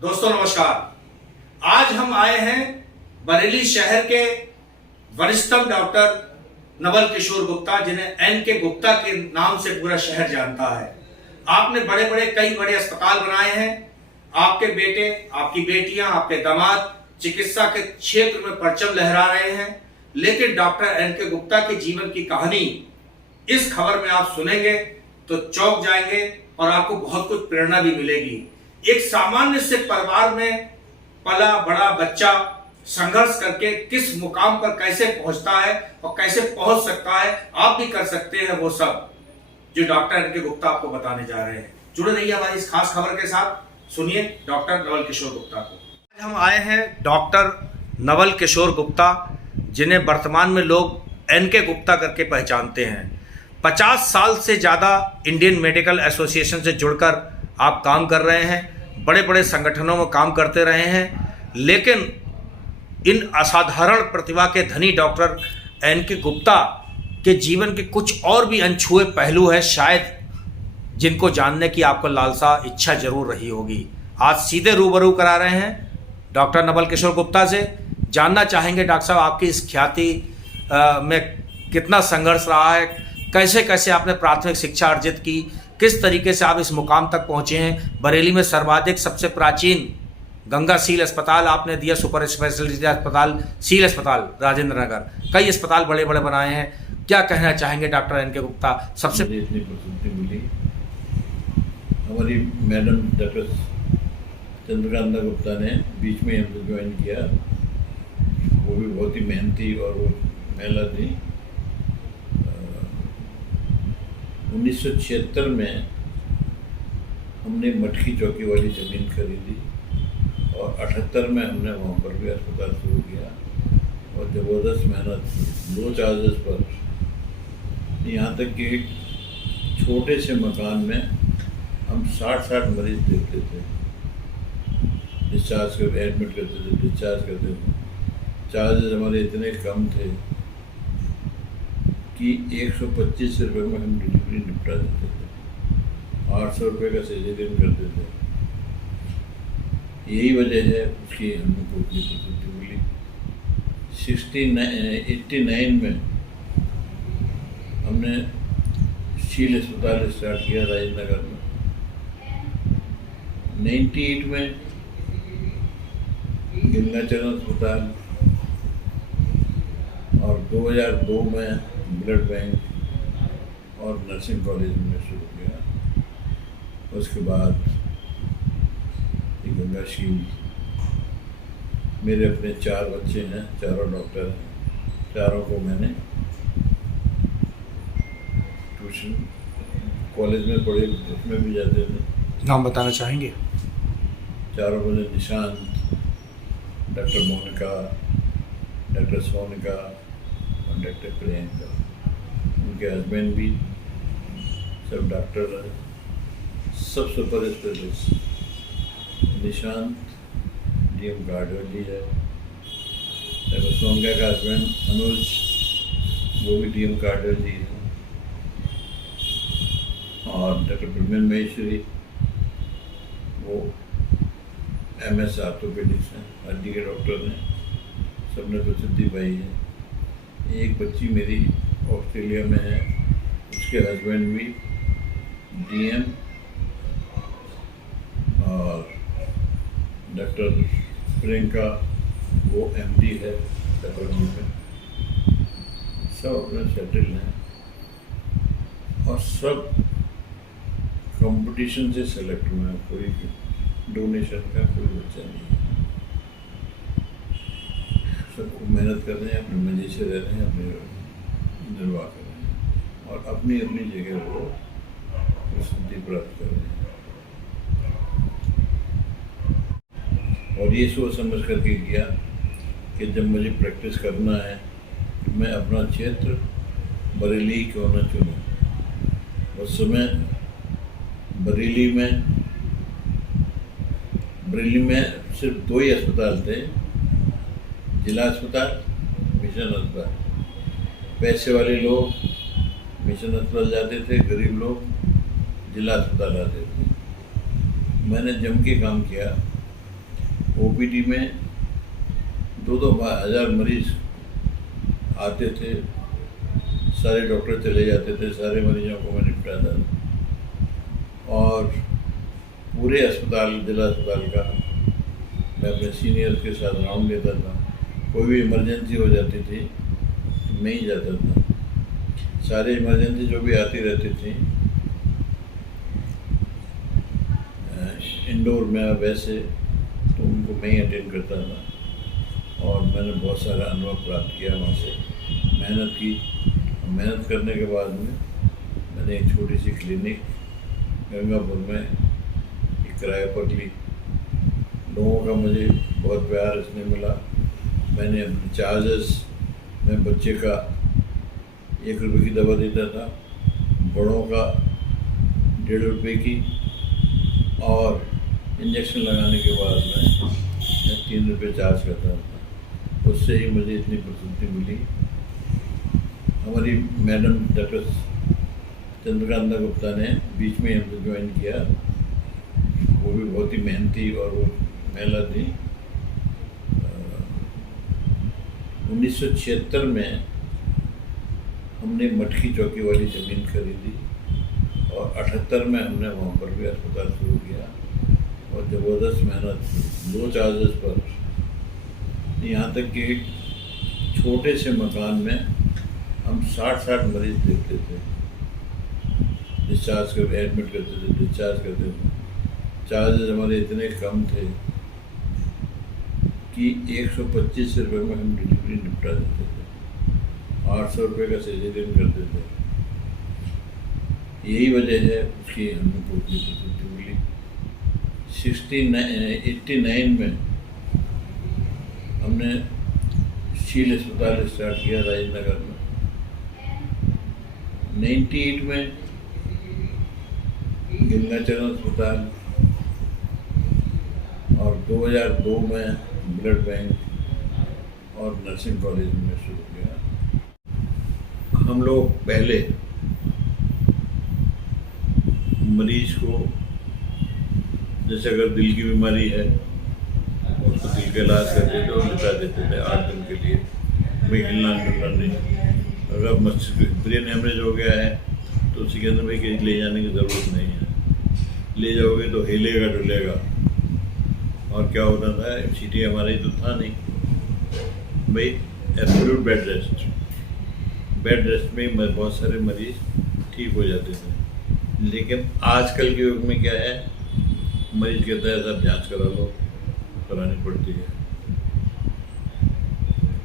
दोस्तों नमस्कार। आज हम आए हैं बरेली शहर के वरिष्ठतम डॉक्टर नवल किशोर गुप्ता, जिन्हें एन के गुप्ता के नाम से पूरा शहर जानता है। आपने कई बड़े अस्पताल बनाए हैं। आपके बेटे, आपकी बेटियां, आपके दामाद चिकित्सा के क्षेत्र में परचम लहरा रहे हैं। लेकिन डॉक्टर एन के गुप्ता के जीवन की कहानी इस खबर में आप सुनेंगे तो चौंक जाएंगे और आपको बहुत कुछ प्रेरणा भी मिलेगी। एक सामान्य से परिवार में पला बड़ा बच्चा संघर्ष करके किस मुकाम पर कैसे पहुंचता है और कैसे पहुंच सकता है, आप भी कर सकते हैं वो सब जो डॉक्टर एन के गुप्ता आपको बताने जा रहे हैं। जुड़े रहिए हमारी इस खास खबर के साथ। सुनिए डॉक्टर नवल किशोर गुप्ता को। आज हम आए हैं डॉक्टर नवल किशोर गुप्ता, जिन्हें वर्तमान में लोग एन के गुप्ता करके पहचानते हैं। 50 साल से ज़्यादा इंडियन मेडिकल एसोसिएशन से जुड़कर आप काम कर रहे हैं, बड़े बड़े संगठनों में काम करते रहे हैं। लेकिन इन असाधारण प्रतिभा के धनी डॉक्टर एन के गुप्ता के जीवन के कुछ और भी अनछुए पहलू है, शायद जिनको जानने की आपको लालसा इच्छा जरूर रही होगी। आज सीधे रूबरू करा रहे हैं डॉक्टर नवल किशोर गुप्ता से। जानना चाहेंगे डॉक्टर साहब, आपकी इस ख्याति में कितना संघर्ष रहा है, कैसे कैसे आपने प्राथमिक शिक्षा अर्जित की, किस तरीके से आप इस मुकाम तक पहुंचे हैं। बरेली में सर्वाधिक सबसे प्राचीन गंगा सील अस्पताल आपने दिया, सुपर स्पेशलिटी अस्पताल, सील अस्पताल राजेंद्र नगर, कई अस्पताल बड़े बड़े बनाए हैं। क्या कहना चाहेंगे डॉक्टर एन के गुप्ता? सबसे इतनी प्रसिद्धि मिली हमारी मैडम डॉक्टर चंद्रकांता गुप्ता ने बीच में हमको ज्वाइन किया। वो भी बहुत ही मेहनती और वो महिला थी। 1976 में हमने मटकी चौकी वाली ज़मीन खरीदी और 78 में हमने वहाँ पर भी अस्पताल शुरू किया और ज़बरदस्त मेहनत लो चार्जेस पर, यहाँ तक कि एक छोटे से मकान में हम 60 मरीज देखते थे, डिस्चार्ज कर एडमिट करते थे, डिस्चार्ज करते थे। चार्जेस हमारे इतने कम थे कि 125 रुपये में हम डिलीवरी निपटा देते थे, 800 रुपये का सर्जरी करते थे। यही वजह है उसकी हमको इतनी प्रसिद्धि मिली। 89 में हमने सील अस्पताल स्टार्ट किया राजेंद्र नगर में। 98 में गंगाचरण अस्पताल और 2002 में ब्लड बैंक और नर्सिंग कॉलेज में शुरू किया। उसके बाद गंगा शील। मेरे अपने 4 बच्चे हैं, चारों डॉक्टर हैं। चारों को मैंने ट्यूशन कॉलेज में पढ़े, उसमें भी जाते थे। नाम बताना चाहेंगे? चारों बने निशांत, डॉक्टर मोनिका, डॉक्टर सोनिका और डॉक्टर प्रियंका। उनके हस्बैंड भी सब डॉक्टर हैं, सब super specialist. Nishant DM cardiology है, डॉक्टर सोनिका का हस्बैंड अनुज, वो भी डीएम कार्डियोलॉजी है, और डॉक्टर प्रवीण महेश्वरी वो MS ऑर्थोपेडिक्स हैं, हड्डी के डॉक्टर हैं। सबने प्रसिद्धि पाई है। एक बच्ची मेरी ऑस्ट्रेलिया में है, उसके हस्बैंड भी DM और डॉक्टर प्रियंका वो MD है पैथोलॉजी में। सब अपने सेटल हैं और सब कंपटीशन से सेलेक्ट हुए हैं। कोई डोनेशन का कोई बच्चा नहीं है। सब खूब मेहनत कर रहे हैं, अपने मजे से रह रहे हैं, अपने निर्वाह कर रहे हैं और अपनी अपनी जगह वो प्रसिद्धि प्राप्त कर रहे हैं। और ये सोच समझ करके किया कि जब मुझे प्रैक्टिस करना है तो मैं अपना क्षेत्र बरेली क्यों न चुनूँ। उस समय बरेली में सिर्फ 2 ही अस्पताल थे, जिला अस्पताल, मिशन अस्पताल। पैसे वाले लोग मिशन अस्पताल जाते थे, गरीब लोग जिला अस्पताल आते थे। मैंने जम के काम किया ओपीडी में 2-2 हज़ार मरीज आते थे, सारे डॉक्टर चले जाते थे, सारे मरीजों को मैं निपटाता था। और पूरे अस्पताल, जिला अस्पताल का मैं अपने सीनियर्स के साथ राउंड लेता था। कोई भी इमरजेंसी हो जाती थी तो मैं ही जाता था। सारे इमरजेंसी जो भी आती रहती थी, इंडोर में वैसे, तो उनको मैं ही अटेंड करता था। और मैंने बहुत सारा अनुभव प्राप्त किया वहाँ से, मेहनत की। मेहनत करने के बाद में मैंने एक छोटी सी क्लिनिक गंगापुर में एक किराए पर ली। लोगों का मुझे बहुत प्यार इसमें मिला। मैंने अपने चार्जेस में बच्चे का 1 रुपये की दवा देता था, बड़ों का 1.5 रुपये की, और इंजेक्शन लगाने के बाद मैं 3 रुपये चार्ज करता था। उससे ही मुझे इतनी प्रसिद्धि मिली। हमारी मैडम डॉक्टर चंद्रकांता गुप्ता ने बीच में हमसे ज्वाइन किया। वो भी बहुत ही मेहनती और वो महिला थी। 1976 में हमने मटकी चौकी वाली ज़मीन खरीदी और 78 में हमने वहाँ पर भी अस्पताल शुरू किया। और ज़बरदस्त मेहनत, लो चार्जेस पर, यहाँ तक कि छोटे से मकान में हम 60 मरीज देखते थे, डिस्चार्ज कर एडमिट करते थे, डिस्चार्ज करते थे। चार्जेस हमारे इतने कम थे कि 125 रुपये में हम डिलीवरी निपटा देते थे। 800 रुपये का सर्जरी करते थे। यही वजह है उसकी हमें बहुत प्रसिद्धि मिली। 89 में हमने शील अस्पताल स्टार्ट किया राजनगर में। 98 में गंगाचरण अस्पताल, और 2002 में ब्लड बैंक और नर्सिंग कॉलेज में शुरू किया। हम लोग पहले मरीज को, जैसे अगर दिल की बीमारी है, उसको दिल का इलाज करते थे और लिटा देते थे 8 दिन के लिए, भाई हिलना डुलना नहीं। अगर मस्तिष्क ब्रेन हेमरेज हो गया है तो उसी के अंदर भाई कहीं ले जाने की ज़रूरत नहीं है, ले जाओगे तो हिलेगा डुलेगा। और क्या होता था, सीटी हमारा ही तो था नहीं भाई, एब्सोल्यूट बेड रेस्ट में बहुत सारे मरीज ठीक हो जाते थे। लेकिन आजकल के युग में क्या है, मरीज कहता है सब जांच करा लो, करानी पड़ती है।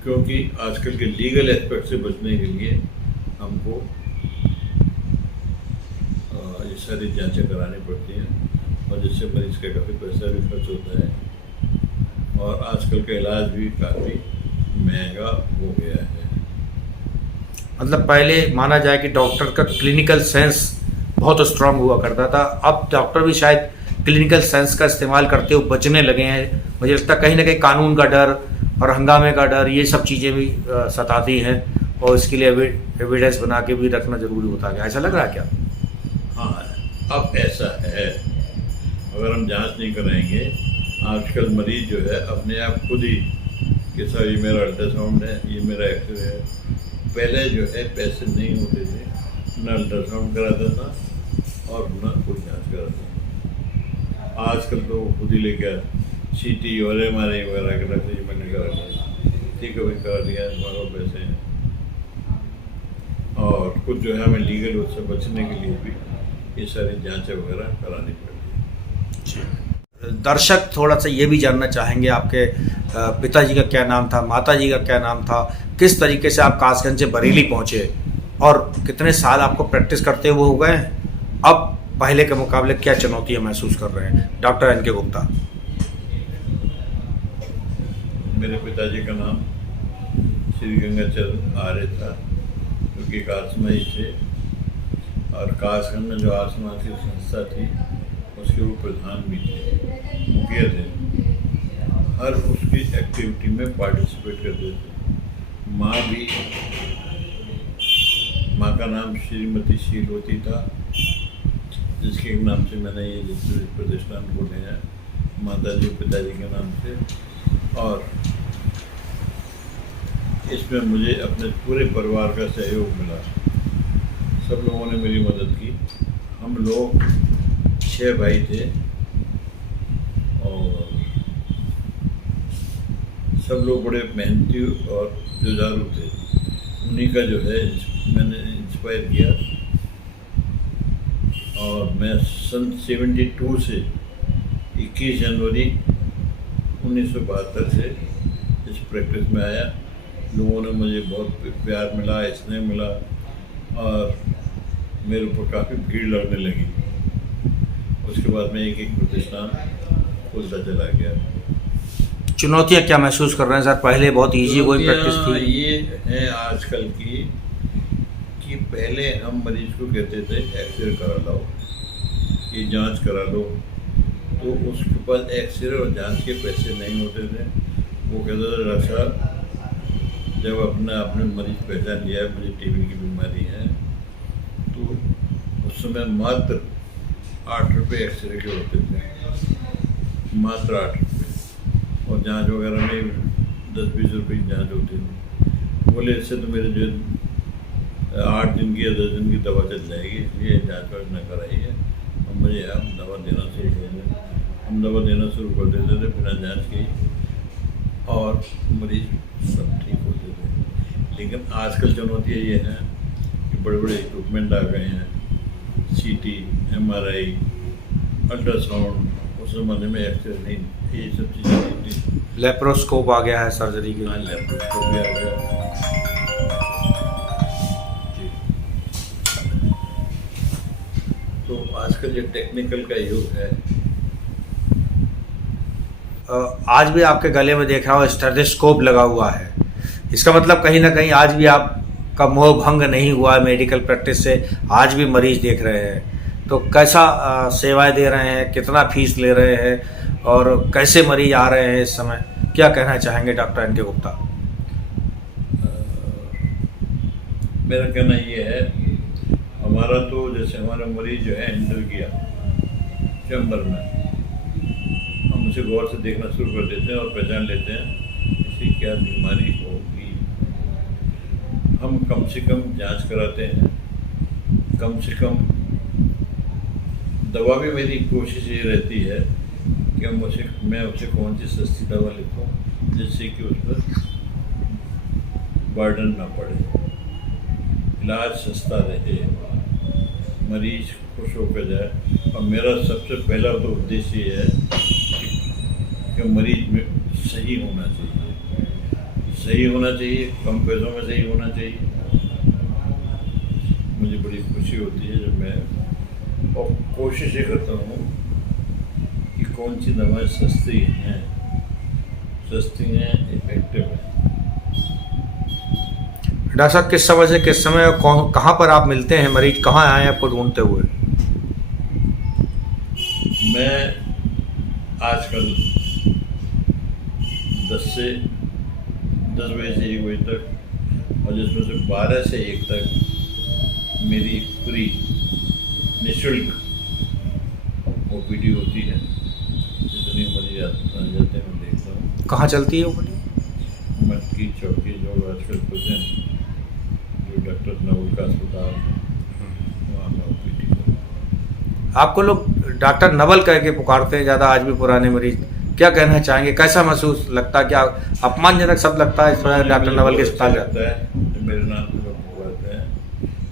क्योंकि आजकल के लीगल एस्पेक्ट से बचने के लिए हमको ये सारी जांचें करानी पड़ती हैं, और जिससे मरीज का काफ़ी पैसा भी खर्च होता है और आजकल का इलाज भी काफ़ी महंगा हो गया है। मतलब पहले माना जाए कि डॉक्टर का क्लिनिकल सेंस बहुत स्ट्रांग हुआ करता था, अब डॉक्टर भी शायद क्लिनिकल सेंस का इस्तेमाल करते हुए बचने लगे हैं। मुझे लगता है कहीं ना कहीं कानून का डर और हंगामे का डर, ये सब चीज़ें भी सताती हैं, और इसके लिए एविडेंस बना के भी रखना जरूरी होता है। ऐसा लग रहा है क्या? हाँ, अब ऐसा है। अगर हम जांच नहीं कराएंगे, आजकल मरीज जो है अपने आप खुद ही कि सर ये मेरा अल्ट्रासाउंड है, ये मेरा एक्सरे है। पहले जो है पैसे नहीं होते थे, न अल्ट्रासाउंड कराता था और न कोई जांच कराता था। आजकल तो खुद ही लेकर सीटी और MRI वगैरह के लगते ही मैंने करा लिया, ठीक है भाई करा लिया, हमारे पैसे हैं। और कुछ जो है हमें लीगल उससे बचने के लिए भी ये सारी जांचें वगैरह करानी पड़ती है। दर्शक थोड़ा सा ये भी जानना चाहेंगे, आपके पिताजी का क्या नाम था, माताजी का क्या नाम था, किस तरीके से आप कासगंज से बरेली पहुंचे और कितने साल आपको प्रैक्टिस करते हुए हो गए, अब पहले के मुकाबले क्या चुनौतियां महसूस कर रहे हैं? Doctor NK Gupta. मेरे पिताजी का नाम श्री गंगाचरण आर्य था, जो कि कासमाई थे, और कासगंज में जो आसमा की संस्था थी उसके वो प्रधान भी थे, मुखिया थे। हर उसकी एक्टिविटी में पार्टिसिपेट करते थे। माँ का नाम श्रीमती शीलवती था, जिसके नाम से मैंने ये प्रतिष्ठान खोले हैं। माताजी पिताजी के नाम से, और इसमें मुझे अपने पूरे परिवार का सहयोग मिला। सब लोगों ने मेरी मदद की। हम लोग 6 भाई थे और सब लोग बड़े मेहनती और जुझारू थे। उन्हीं का जो है मैंने इंस्पायर किया, और मैं सन 72 से 21 जनवरी 1972 से इस प्रैक्टिस में आया। लोगों ने मुझे बहुत प्यार मिला, स्नेह मिला, और मेरे ऊपर काफ़ी भीड़ लगने लगी। उसके बाद मैं एक प्रतिष्ठान खोलता चला गया। चुनौतियाँ क्या महसूस कर रहे हैं सर? पहले बहुत इजी कोई प्रैक्टिस थी। ये है आजकल की कि पहले हम मरीज को कहते थे एक्सरे करा लो, ये जांच करा लो, तो उसके पास एक्सरे और जांच के पैसे नहीं होते थे। वो कहते थे डॉक्टर साहब, जब आपने मरीज पहचान लिया है मुझे टीबी की बीमारी है, तो उस समय मात्र 8 रुपये एक्सरे के होते थे, मात्र 8 रुपये, और जांच वगैरह में 10-20 रुपये की जाँच होती थी। बोले इससे तो मेरे जो 8 दिन की या 10 दिन की दवा चल जाएगी, इसलिए जाँच वाँच न कराइए, और मुझे आप दवा देना शुरू कर दें। हम दवा देना शुरू कर देते थे बिना जाँच के, और मरीज सब ठीक होते थे। लेकिन आजकल चुनौतियाँ ये हैं कि बड़े बड़े इक्विपमेंट आ गए हैं, CT, MRI, अल्ट्रासाउंड, उस ज़माने में एक्सरे नहीं, ये सब चीज़ें नहीं थी। लेप्रोस्कोप आ गया है सर्जरी के हाँ, लिए। लेप्रोस्कोप भी आ गया जी। तो आजकल ये टेक्निकल का युग है। आज भी आपके गले में देख रहा हूँ स्टेथोस्कोप लगा हुआ है। इसका मतलब कहीं ना कहीं आज भी आपका मोह भंग नहीं हुआ है मेडिकल प्रैक्टिस से, आज भी मरीज देख रहे हैं। तो कैसा सेवाएं दे रहे हैं, कितना फीस ले रहे हैं, और कैसे मरीज आ रहे हैं इस समय, क्या कहना चाहेंगे डॉक्टर एन के गुप्ता? मेरा कहना ये है, हमारा तो जैसे हमारा मरीज जो है एंटर किया चैम्बर में, हम उसे गौर से देखना शुरू कर देते हैं और पहचान लेते हैं इसे क्या बीमारी होगी। हम कम से कम जांच कराते हैं, कम से कम दवा भी मेरी कोशिश ये रहती है कि मैं उसे कौन सी सस्ती दवा लिखूं जिससे कि उस पर बर्डन ना पड़े, इलाज सस्ता रहे, मरीज खुश होकर जाए। और मेरा सबसे पहला तो उद्देश्य ये है कि मरीज में सही होना चाहिए, कम पैसों में सही होना चाहिए। मुझे बड़ी खुशी होती है जब मैं, और कोशिश ये करता हूँ कि कौन सी दवाएं सस्ती हैं, इफेक्टिव हैं। डॉक्टर साहब, किस समय से किस समय कहाँ पर आप मिलते हैं? मरीज कहाँ आए आपको ढूंढते हुए? मैं आजकल 10 बजे से 1 बजे तक, और जिसमें से 12 से 1 तक मेरी पूरी निःशुल्क OPD होती है। जितनी मरीज जाते हैं मैं देखता हूँ। कहाँ चलती है वो? मटकी चौकी जो आजकल प्रेजेंट जो डॉक्टर नवल का अस्पताल है, वहाँ मैं OPD करता। आपको लोग डॉक्टर नवल कह के पुकारते हैं ज़्यादा आज भी पुराने मरीज, क्या कहना चाहेंगे? कैसा महसूस लगता है? क्या अपमानजनक शब्द लगता है इस तरह डॉक्टर नवल के अस्पताल जाता है? मेरे नाम से लोग पुकारते हैं,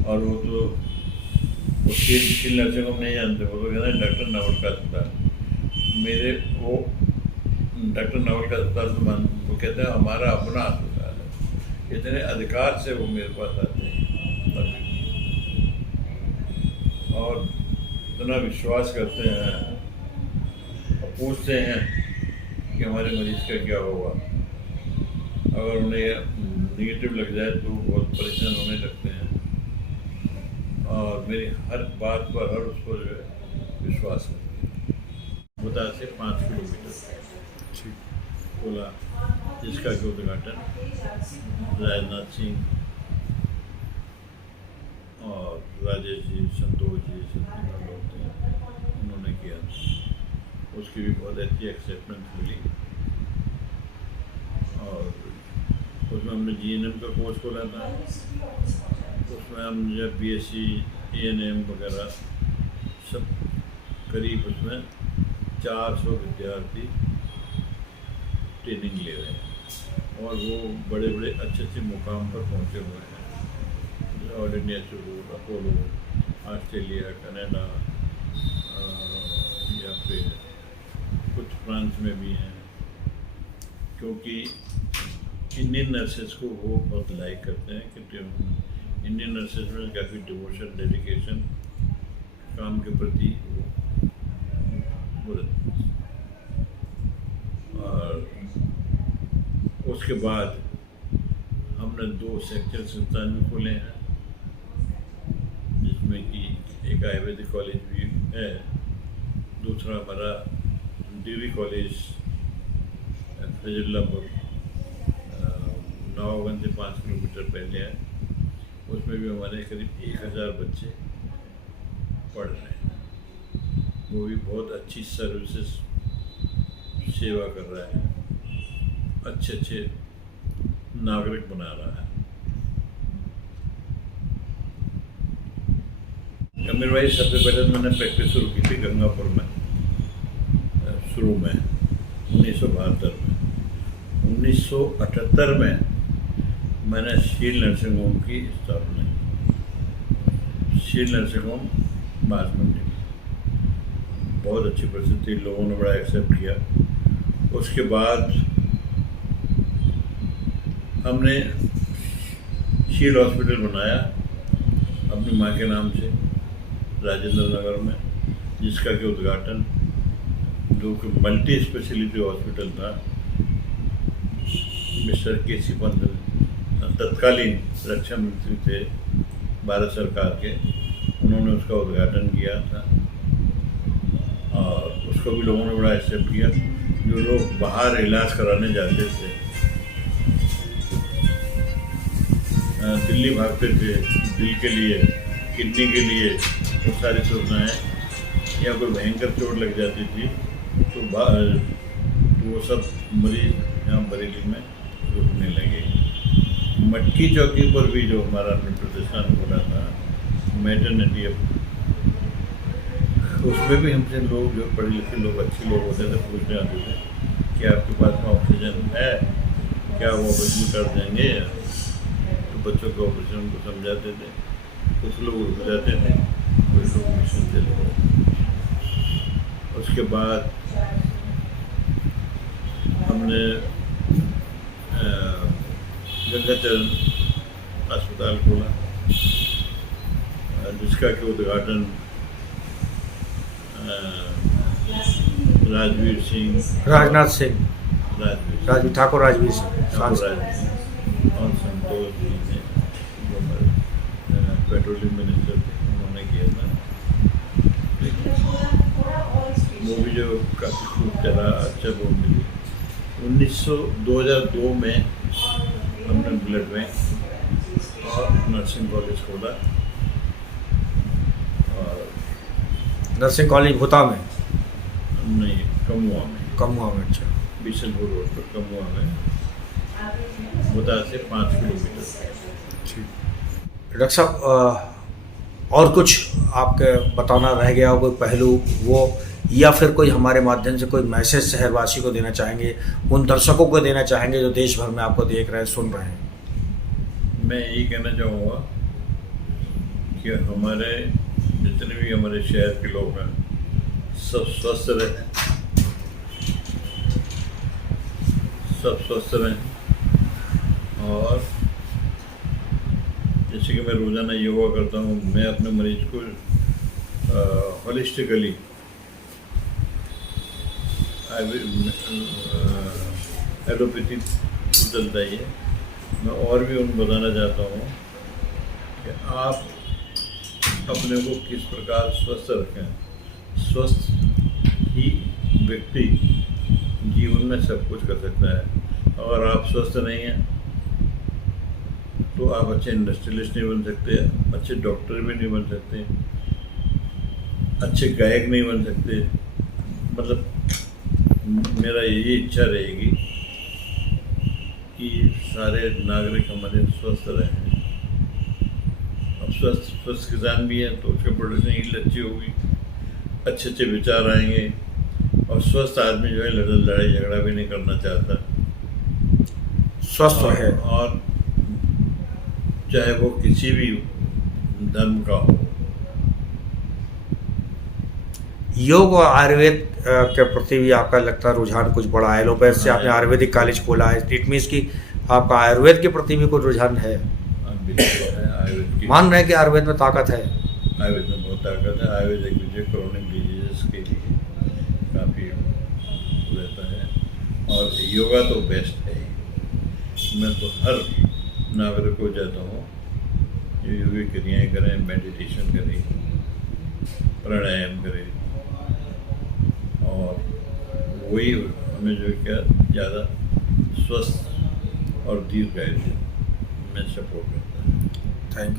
और वो तो स्किल नर्सिंग होम नहीं जानते, वो तो कहते हैं डॉक्टर नवल का अस्पताल। मेरे वो डॉक्टर नवल का अस्पताल तो वो कहते हैं हमारा अपना अस्पताल है। इतने अधिकार से वो मेरे पास आते हैं और इतना विश्वास करते हैं और पूछते हैं कि हमारे मरीज का क्या होगा। अगर उन्हें नेगेटिव लग जाए तो बहुत परेशान होने लगते हैं, और मेरी हर बात पर हर उस पर विश्वास करते हैं। बुधा से 5 किलोमीटर खोला, जिसका कि उद्घाटन राजनाथ सिंह और राजेश जी, संतोष जी, उन्होंने किया। उसकी भी बहुत अच्छी एक्सेप्टेंस मिली। और उसमें हमने GNM का कोर्स खोला था, उसमें हम जो BSc ANM वगैरह सब करीब उसमें 400 विद्यार्थी ट्रेनिंग ले रहे हैं और वो बड़े बड़े अच्छे मुकाम पर पहुंचे हुए हैं। All India Churu, Apollo, Australia, Canada या फिर कुछ फ्रांस में भी हैं, क्योंकि इंडियन नर्सेस को वो बहुत लाइक करते हैं कि इंडियन नर्सेस में काफ़ी डिवोशन, डेडिकेशन काम के प्रति वो और उसके बाद हमने 2 सेक्टर संस्थान भी खोले हैं, जिसमें कि एक आयुर्वेदिक कॉलेज भी है, दूसरा हमारा DV कॉलेज फजल्लापुर नवागंज से 5 किलोमीटर पहले है। उसमें भी हमारे करीब 1000 बच्चे पढ़ रहे हैं। वो भी बहुत अच्छी सर्विसेज सेवा कर रहा है, अच्छे नागरिक बना रहा है। अमीर भाई, सबसे पहले मैंने प्रैक्टिस शुरू की थी गंगापुर में, शुरू में 1972 में। 1978 में मैंने शील नर्सिंग होम की स्थापना की। शील नर्सिंग होम बासमती बहुत अच्छी परिस्थिति, लोगों ने बड़ा एक्सेप्ट किया। उसके बाद हमने शील हॉस्पिटल बनाया अपनी माँ के नाम से राजेंद्र नगर में, जिसका कि उद्घाटन, जो कि मल्टी स्पेशलिटी हॉस्पिटल था, मिस्टर KC पंत तत्कालीन रक्षा मंत्री थे भारत सरकार के, उन्होंने उसका उद्घाटन किया था और उसको भी लोगों ने बड़ा एक्सेप्ट किया। जो लोग बाहर इलाज कराने जाते थे, दिल्ली भागते थे दिल के लिए, किडनी के लिए, वो सारी सुविधाएँ, या कोई भयंकर चोट लग जाती थी तो वो सब मरीज यहाँ बरेली में रुकने लगे। मटकी चौकी पर भी जो हमारा प्रतिष्ठान खोला था मैटरनिटी, उसमें भी हमसे लोग, जो पढ़े लिखे लोग, अच्छे लोग होते थे, पूछने आते थे कि आपके पास में ऑक्सीजन है, क्या वो ऑपरेशन कर देंगे? तो बच्चों के ऑपरेशन को समझाते थे, कुछ लोग रुक जाते थे, कुछ लोग नहीं सुनते थे। उसके बाद हमने गंगाचरण अस्पताल खोला, जिसका कि उद्घाटन राजवीर ठाकुर राजवीर सिंह और संतोष जी ने, जो हमारे पेट्रोलियम मिनिस्टर थे, उन्होंने किया था। वो भी जो काफ़ी खूब चला, अच्छा वो मिली। 2002 में हमने ब्लड बैंक और नर्सिंग कॉलेज खोला। और नर्सिंग कॉलेज भूता में नहीं, कमुआ में, अच्छा, बिशनपुर रोड पर कमुआ में, भूता से 5 किलोमीटर। डॉक्टर साहब, और कुछ आपके बताना रह गया हो, कोई पहलू वो, या फिर कोई हमारे माध्यम से कोई मैसेज शहरवासी को देना चाहेंगे, उन दर्शकों को देना चाहेंगे जो देश भर में आपको देख रहे हैं, सुन रहे हैं? मैं यही कहना चाहूँगा कि हमारे जितने भी हमारे शहर के लोग हैं, सब स्वस्थ रहें, और जैसे कि मैं रोज़ाना योगा करता हूँ, मैं अपने मरीज को होलिस्टिकली एलोपैथी चलता ही है। मैं और भी उनको बताना चाहता हूँ कि आप अपने को किस प्रकार स्वस्थ रखें। स्वस्थ ही व्यक्ति जीवन में सब कुछ कर सकता है। अगर आप स्वस्थ नहीं हैं तो आप अच्छे इंडस्ट्रियलिस्ट नहीं बन सकते, अच्छे डॉक्टर भी नहीं बन सकते, अच्छे गायक नहीं बन सकते, मतलब मेरा यही इच्छा रहेगी कि सारे नागरिक हमारे स्वस्थ रहें। अब स्वस्थ किसान भी हैं तो उसका प्रोडक्शन यील्ड अच्छी होगी, अच्छे अच्छे विचार आएंगे, और स्वस्थ आदमी जो है लड़ाई झगड़ा भी नहीं करना चाहता। स्वस्थ है। और चाहे वो किसी भी धर्म का हो। योग और आयुर्वेद के प्रति भी आपका लगता है रुझान कुछ बड़ा है। एलोपैथ से आपने आयुर्वेदिक कॉलेज खोला है, इट मीन्स कि आपका आयुर्वेद के प्रति भी कुछ रुझान है। बिल्कुल है। आयुर्वेद की मान रहे हैं कि आयुर्वेद में ताकत है। आयुर्वेद में बहुत ताकत है। आयुर्वेद एक मुझे क्रोनिक डिजीजेस के लिए काफ़ी रहता है, और योगा तो बेस्ट है। मैं तो हर नागरिक को कहता हूँ ये योगी क्रियाएँ करें, मेडिटेशन करें, प्राणायाम करें, और वही हमें जो क्या ज़्यादा स्वस्थ और दीर्घायु में सपोर्ट करता है। Thank you.